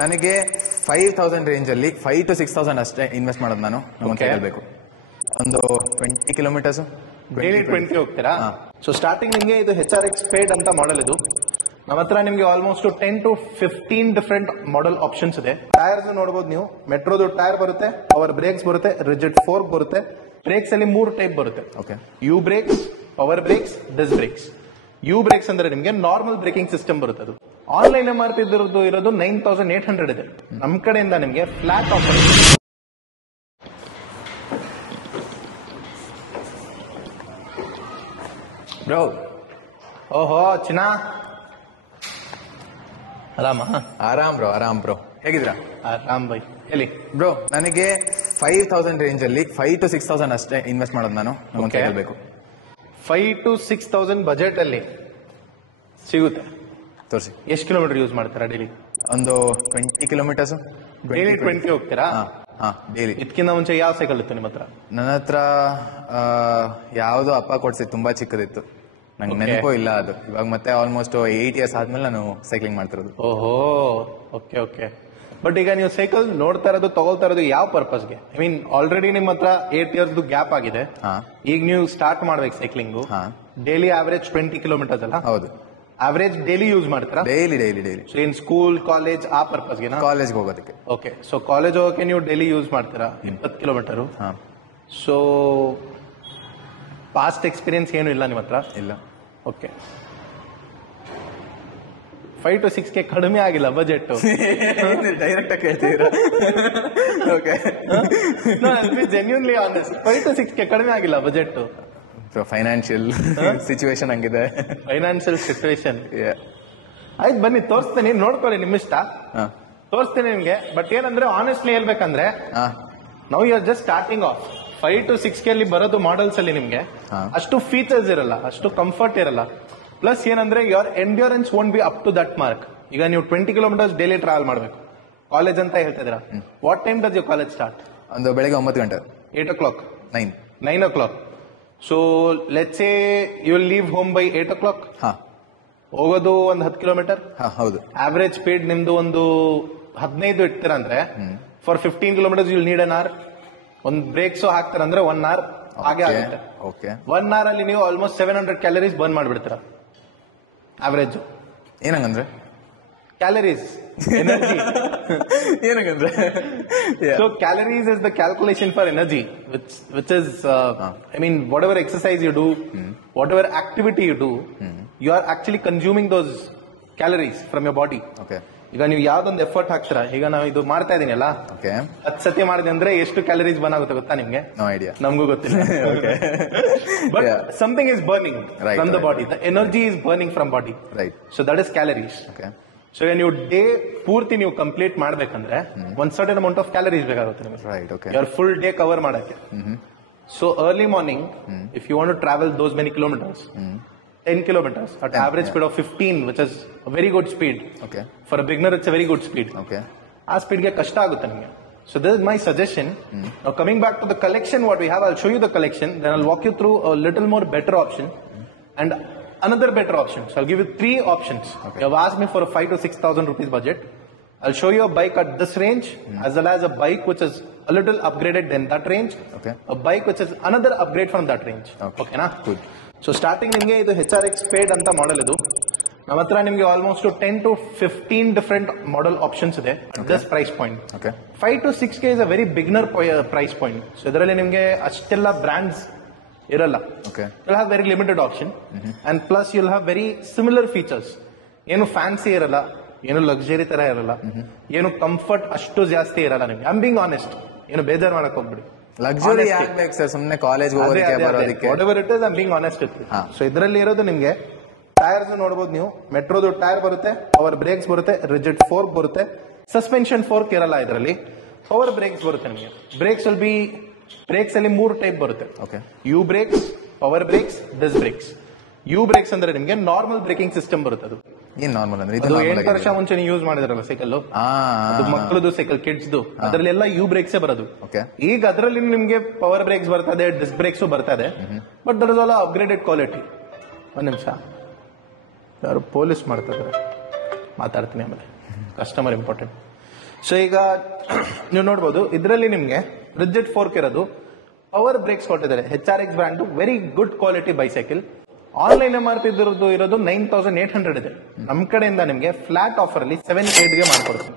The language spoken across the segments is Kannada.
ನನಗೆ 5000 ರೇಂಜ್ ಅಲ್ಲಿ 5,000 to 6,000 ಅಷ್ಟೇ ಇನ್ವೆಸ್ಟ್ ಮಾಡೋದು ನಾನು ಬೇಕು. ಒಂದು 20 ಕಿಲೋಮೀಟರ್ಸ್ ಡೈಲಿ 20 ಹೋಗ್ತೀರಾ? ಸೊ ಸ್ಟಾರ್ಟಿಂಗ್ ನಿಮಗೆ ಇದು HRX ಸ್ಪೇಡ್ ಅಂತ ಮಾಡೆಲ್ ಇದು. ನಮ್ಮ ಹತ್ರ ನಿಮಗೆ almost 10 to 15 different model options ಇದೆ. ಟೈರ್ಸ್ ನೋಡಬಹುದು ನೀವು. ಮೆಟ್ರೋದು ಟೈರ್ ಬರುತ್ತೆ, ಪವರ್ ಬ್ರೇಕ್ಸ್ ಬರುತ್ತೆ, ರಿಜಿಡ್ ಫೋರ್ಕ್ ಬರುತ್ತೆ. ಬ್ರೇಕ್ಸ್ ಅಲ್ಲಿ 3 ಟೈಪ್ ಬರುತ್ತೆ. U brakes, power brakes, disc brakes. U brakes ಅಂದ್ರೆ ನಿಮಗೆ ನಾರ್ಮಲ್ ಬ್ರೇಕಿಂಗ್ ಸಿಸ್ಟಮ್ ಬರುತ್ತೆ. ಅದು ಆನ್ಲೈನ್ MRP ಇರೋದು 9,800 ಇದೆ. ನಮ್ ಕಡೆಯಿಂದ ನಿಮಗೆ ಫ್ಲಾಟ್ ಆಫರ್. ಬ್ರೋ, ಓಹೋ ಚಿನ್ನ, ಆರಾಮ್ ಬ್ರೋ. ಹೇಗಿದ್ದೀರಾ? ಆರಾಮ್ ಬೈ. ಹೇಳಿ ಬ್ರೋ, ನನಗೆ 5,000 ರೇಂಜ್ ಅಲ್ಲಿ 5,000 to 6,000 ಅಷ್ಟೇ ಇನ್ವೆಸ್ಟ್ ಮಾಡೋದು ನಾನು ಬೇಕು. 5,000 to 6,000 ಬಜೆಟ್ ಅಲ್ಲಿ ಸಿಗುತ್ತೆ. ತೋರಿಸಿ. ಎಷ್ಟು ಕಿಲೋಮೀಟರ್ ಯೂಸ್ ಮಾಡ್ತೀರಾ ಡೈಲಿ? ಒಂದು 20 ಕಿಲೋಮೀಟರ್ಸ್. ಡೈಲಿ 20 ಹೋಗ್ತೀರಾ? ಡೈಲಿ. ಇದಕ್ಕಿಂತ ಮುಂಚೆ ಯಾವ ಸೈಕಲ್ ಇತ್ತು ನಿಮ್ಮ ಹತ್ರ? ನನ್ನ ಹತ್ರ ಯಾವ್ದೋ ಅಪ್ಪ ಕೊಡ್ಸಿದ್ದು, ತುಂಬಾ ಚಿಕ್ಕದಿತ್ತು, ನಂಗೆ ನೆನಪು ಇಲ್ಲ ಅದು. ಇವಾಗ ಮತ್ತೆ ಆಲ್ಮೋಸ್ಟ್ 8 years ಆದ್ಮೇಲೆ ನಾನು ಸೈಕ್ಲಿಂಗ್ ಮಾಡ್ತಿರೋದು. ಓಹೋ, ಓಕೆ. ಬಟ್ ಈಗ ನೀವು ಸೈಕಲ್ ನೋಡ್ತಾ ಇರೋದು, ತಗೊಳ್ತಾ ಇರೋದು ಯಾವ ಪರ್ಪಸ್ಗೆ? ಐ ಮೀನ್ ಆಲ್ರೆಡಿ ನಿಮ್ಮ ಹತ್ರ 8 years ಗ್ಯಾಪ್ ಆಗಿದೆ. ಈಗ ನೀವು ಸ್ಟಾರ್ಟ್ ಮಾಡ್ಬೇಕು ಸೈಕ್ಲಿಂಗ್. ಡೈಲಿ ಆವರೇಜ್ 20 ಕಿಲೋಮೀಟರ್ಸ್ ಅಲ್ಲ? ಹೌದು. ಆವರೇಜ್ ಡೈಲಿ ಯೂಸ್ ಮಾಡ್ತೀರಾ? Daily. So in school, college ಆ ಪರ್ಪಸ್ಗೆ? ಕಾಲೇಜ್ಗೆ ಹೋಗೋದಕ್ಕೆ. ಓಕೆ. ಸೊ ಕಾಲೇಜ್ ಹೋಗೋಕೆ ನೀವು ಡೈಲಿ ಯೂಸ್ ಮಾಡ್ತೀರಾ 20 ಕಿಲೋಮೀಟರ್. ಸೊ ಪಾಸ್ಟ್ ಎಕ್ಸ್ಪೀರಿಯನ್ಸ್ ಏನು ಇಲ್ಲ ನಿಮ್ಮ ಹತ್ರ? ಇಲ್ಲ. ಓಕೆ. 5 to 6 ಗೆ ಕಡಿಮೆ ಆಗಿಲ್ಲ ಬಜೆಟ್? ಡೈರೆಕ್ಟ್ ಆಗಿ ಹೇಳ್ತೀರಾ? ಓಕೆ. ಜೆನ್ಯೂನ್ಲಿ ಆನೆಸ್ಟ್, 5 to 6 ಗೆ ಕಡಿಮೆ ಆಗಿಲ್ಲ ಬಜೆಟ್? ಫೈನಾನ್ಷಿಯಲ್ ಸಿಚುವೇಶನ್ ಹಂಗಿದೆ. Financial situation. ಆಯ್ತು, ಬನ್ನಿ ತೋರಿಸ್ತೇನೆ, ನೋಡ್ಕೊಳ್ಳಿ, ನಿಮ್ ಇಷ್ಟ. ತೋರಿಸ್ತೇನೆ ನಿಮ್ಗೆ. ಬಟ್ ಏನಂದ್ರೆ ಆನೆಸ್ಟ್ಲಿ ಹೇಳ್ಬೇಕಂದ್ರೆ, ನಾವು you are just starting off. 5 to 6 ಗೆ ಅಲ್ಲಿ ಬರೋದು ಮಾಡೆಲ್ಸ್ ಅಲ್ಲಿ ನಿಮ್ಗೆ ಅಷ್ಟು ಫೀಚರ್ಸ್ ಇರಲ್ಲ, ಅಷ್ಟು ಕಂಫರ್ಟ್ ಇರಲ್ಲ. ಪ್ಲಸ್ ಏನಂದ್ರೆ your endurance won't be up to that mark. ಈಗ ನೀವು 20 ಕಿಲೋಮೀಟರ್ಸ್ ಡೈಲಿ ಟ್ರಾವೆಲ್ ಮಾಡಬೇಕು. ಕಾಲೇಜ್ ಅಂತ ಹೇಳ್ತಾ ಇದೀರಾ. What time does you college start? ಒಂದು ಬೆಳಗ್ಗೆ 9 ಗಂಟೆ. 8 o'clock? 9 o'clock. So let's say you will leave home by 8 o'clock. ಹೋಗೋದು ಒಂದು 10 ಕಿಲೋಮೀಟರ್. ಹೌದು. ಆವರೇಜ್ ಸ್ಪೀಡ್ ನಿಮ್ದು ಒಂದು 15 ಇಡ್ತೀರ ಅಂದ್ರೆ for 15 kilometres you will need an hour. ಒಂದು ಬ್ರೇಕ್ಸ್ ಹಾಕ್ತಾರ ಅಂದ್ರೆ 1 hour ಹಾಗೆ ಆಗುತ್ತೆ. 1 hour ಅಲ್ಲಿ ನೀವು ಆಲ್ಮೋಸ್ಟ್ 700 ಕ್ಯಾಲರೀಸ್ ಬರ್ನ್ ಮಾಡ್ಬಿಡ್ತೀರ ಆವರೇಜ್. ಏನಂಗಂದ್ರೆ ಕ್ಯಾಲರೀಸ್, ಎನರ್ಜಿ. ಏನಂಗಂದ್ರೆ so calories is the calculation for energy, which is I mean whatever exercise you do, whatever activity you do, you are actually consuming those calories from your body. ಈಗ ನೀವು ಯಾವ್ದೊಂದು ಎಫರ್ಟ್ ಹಾಕ್ತೀರಾ, ಈಗ ನಾವು ಇದು ಮಾಡ್ತಾ ಇದೀನಿ ಅಲ್ಲ, 10 ಸತಿ ಮಾಡಿದೆ ಅಂದ್ರೆ ಎಷ್ಟು ಕ್ಯಾಲರೀಸ್ ಬರ್ನ್ ಆಗುತ್ತೆ ಗೊತ್ತಾ ನಿಮ್ಗೆ? No idea. ನಮಗೂ ಗೊತ್ತಿಲ್ಲ. But something is burning from the body. The energy is burning from body. So that is calories. So ನೀವು ಡೇ ಪೂರ್ತಿ ನೀವು ಕಂಪ್ಲೀಟ್ ಮಾಡ್ಬೇಕಂದ್ರೆ ಒಂದ್ ಸರ್ಟನ್ ಅಮೌಂಟ್ ಆಫ್ ಕ್ಯಾಲರೀಸ್ ಬೇಕಾಗುತ್ತೆ ನಿಮಗೆ ಯುವರ್ ಫುಲ್ ಡೇ ಕವರ್ ಮಾಡಕ್ಕೆ. So early morning if you want to travel those many kilometres, 10 kilometers at average speed of 15, which is a very good speed. For a beginner, it's a very good speed. ಆ ಸ್ಪೀಡ್ಗೆ ಕಷ್ಟ ಆಗುತ್ತೆ ನಿಮಗೆ. So this is my suggestion. Now coming back to the collection, what we have, I'll show you the collection. Then I'll walk you through a little more better option and another better option. So I'll give you 3 options. You have asked me for a 5,000 to 6,000 rupees budget. I'll show you a bike at this range, as well as a bike which is a little upgraded than that range. A bike which is another upgrade from that range. Okay na? Good. So starting ನಿಮಗೆ ಇದು HRX ಸ್ಪೇಡ್ ಅಂತ ಮಾಡೆಲ್ ಇದು. ನಮ್ಮ ಹತ್ರ ನಿಮಗೆ almost 10 to 15 different model options ಇದೆ ದಿಸ್ ಪ್ರೈಸ್ ಪಾಯಿಂಟ್. 5 to 6 ಗೆ is a very beginner price point. So ಇದರಲ್ಲಿ ನಿಮಗೆ ಅಷ್ಟೆಲ್ಲ ಬ್ರ್ಯಾಂಡ್ಸ್ ಇರಲ್ಲ. You have very limited option and plus you have very similar features. ಏನು ಫ್ಯಾನ್ಸಿ ಇರಲ್ಲ, ಏನು ಲಕ್ಸುರಿ ತರ ಇರಲ್ಲ, ಏನು ಕಂಫರ್ಟ್ ಅಷ್ಟು ಜಾಸ್ತಿ ಇರಲ್ಲ ನಿಮ್ಗೆ. ಐ ಆಮ್ ಬೀಯಿಂಗ್ ಆನೆಸ್ಟ್, ಏನು ಬೇಜಾರು ಮಾಡಕ್ ಹೋಗ್ಬಿಡಿ. ಲಕ್ಸುರಿ ಯಾಕೆ ಸರ್? ಸುಮ್ಮನೆ ಕಾಲೇಜ್ ಹೋಗೋದಕ್ಕೆ ಬರೋದಕ್ಕೆ. What it is, I am being honest with you. So ಇದರಲ್ಲಿ ಇರೋದು ನಿಮ್ಗೆ ಟೈರ್ಸ್ ನೋಡಬಹುದು ನೀವು. ಮೆಟ್ರೋದು ಟೈರ್ ಬರುತ್ತೆ, ಪವರ್ ಬ್ರೇಕ್ಸ್ ಬರುತ್ತೆ, ರಿಜಿಡ್ ಫೋರ್ಕ್ ಬರುತ್ತೆ, ಸಸ್ಪೆನ್ಷನ್ ಫೋರ್ಕ್ ಇರಲ್ಲ ಇದರಲ್ಲಿ. ಪವರ್ ಬ್ರೇಕ್ಸ್ ಬರುತ್ತೆ ನಿಮಗೆ. ಬ್ರೇಕ್ಸ್ ವಿಲ್ ಬಿ, ಬ್ರೇಕ್ಸ್ ಅಲ್ಲಿ 3 ಟೈಪ್ ಬರುತ್ತೆ. U brakes, power brakes, disc brakes. U brakes ಅಂದ್ರೆ ನಿಮ್ಗೆ ನಾರ್ಮಲ್ ಬ್ರೇಕಿಂಗ್ ಸಿಸ್ಟಮ್ ಬರುತ್ತೆ. ಅದು ಏನ್ ನಾರ್ಮಲ್ ಅಂದ್ರೆ 8 ವರ್ಷ ಮುಂಚೆ ನೀವು ಯೂಸ್ ಮಾಡಿದ್ರಲ್ಲ ಸೈಕಲ್, ಮಕ್ಕಳದು ಸೈಕಲ್, ಕಿಡ್ಸ್ದು, ಅದರಲ್ಲಿ ಎಲ್ಲ ಯು ಬ್ರೇಕ್ಸ್ ಬರೋದು. ಈಗ ಅದರಲ್ಲಿ ನಿಮ್ಗೆ ಪವರ್ ಬ್ರೇಕ್ಸ್ ಬರ್ತದೆ, ಡಿಸ್ಕ್ ಬ್ರೇಕ್ಸ್ ಬರ್ತದೆ, but that is all upgraded quality. ಒಂದ್ ನಿಮಿಷ, ಯಾರು ಪೊಲೀಸ್ ಮಾಡ್ತಾ ಇದಾರೆ, ಮಾತಾಡ್ತೀನಿ ಆಮೇಲೆ. Customer important. ಸೊ ಈಗ ನೀವು ನೋಡ್ಬೋದು ಇದರಲ್ಲಿ ನಿಮ್ಗೆ ರಿಜಿಡ್ ಫೋರ್ಕ್ ಇರೋದು, ಪವರ್ ಬ್ರೇಕ್ಸ್ ಕೊಟ್ಟಿದ್ದಾರೆ. HRX brand, very good quality bicycle. Online MRP ಇರೋದು 9800 ಇದೆ. ನಮ್ ಕಡೆಯಿಂದ ನಿಮ್ಗೆ ಫ್ಲಾಟ್ ಆಫರ್ ಅಲ್ಲಿ 7,800 ಗೆ ಮಾಡ್ಕೊಡ್ತೀನಿ.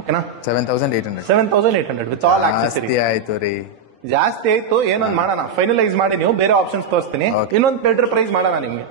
ಓಕೆನಾ? 7,800 ವಿತ್ ಆಲ್ ಆಕ್ಸೆಸರೀಸ್. ಆಯ್ತು ರೀ, ಜಾಸ್ತಿ ಆಯ್ತು. ಏನೊಂದು ಮಾಡೋಣ, ಫೈನಲೈಸ್ ಮಾಡಿ ನೀವು ಬೇರೆ ಆಪ್ಷನ್ಸ್ ತೋರಿಸ್ತೀನಿ. ಇನ್ನೊಂದು ಬೆಟರ್ ಪ್ರೈಸ್ ಮಾಡೋಣ ನಿಮ್ಗೆ.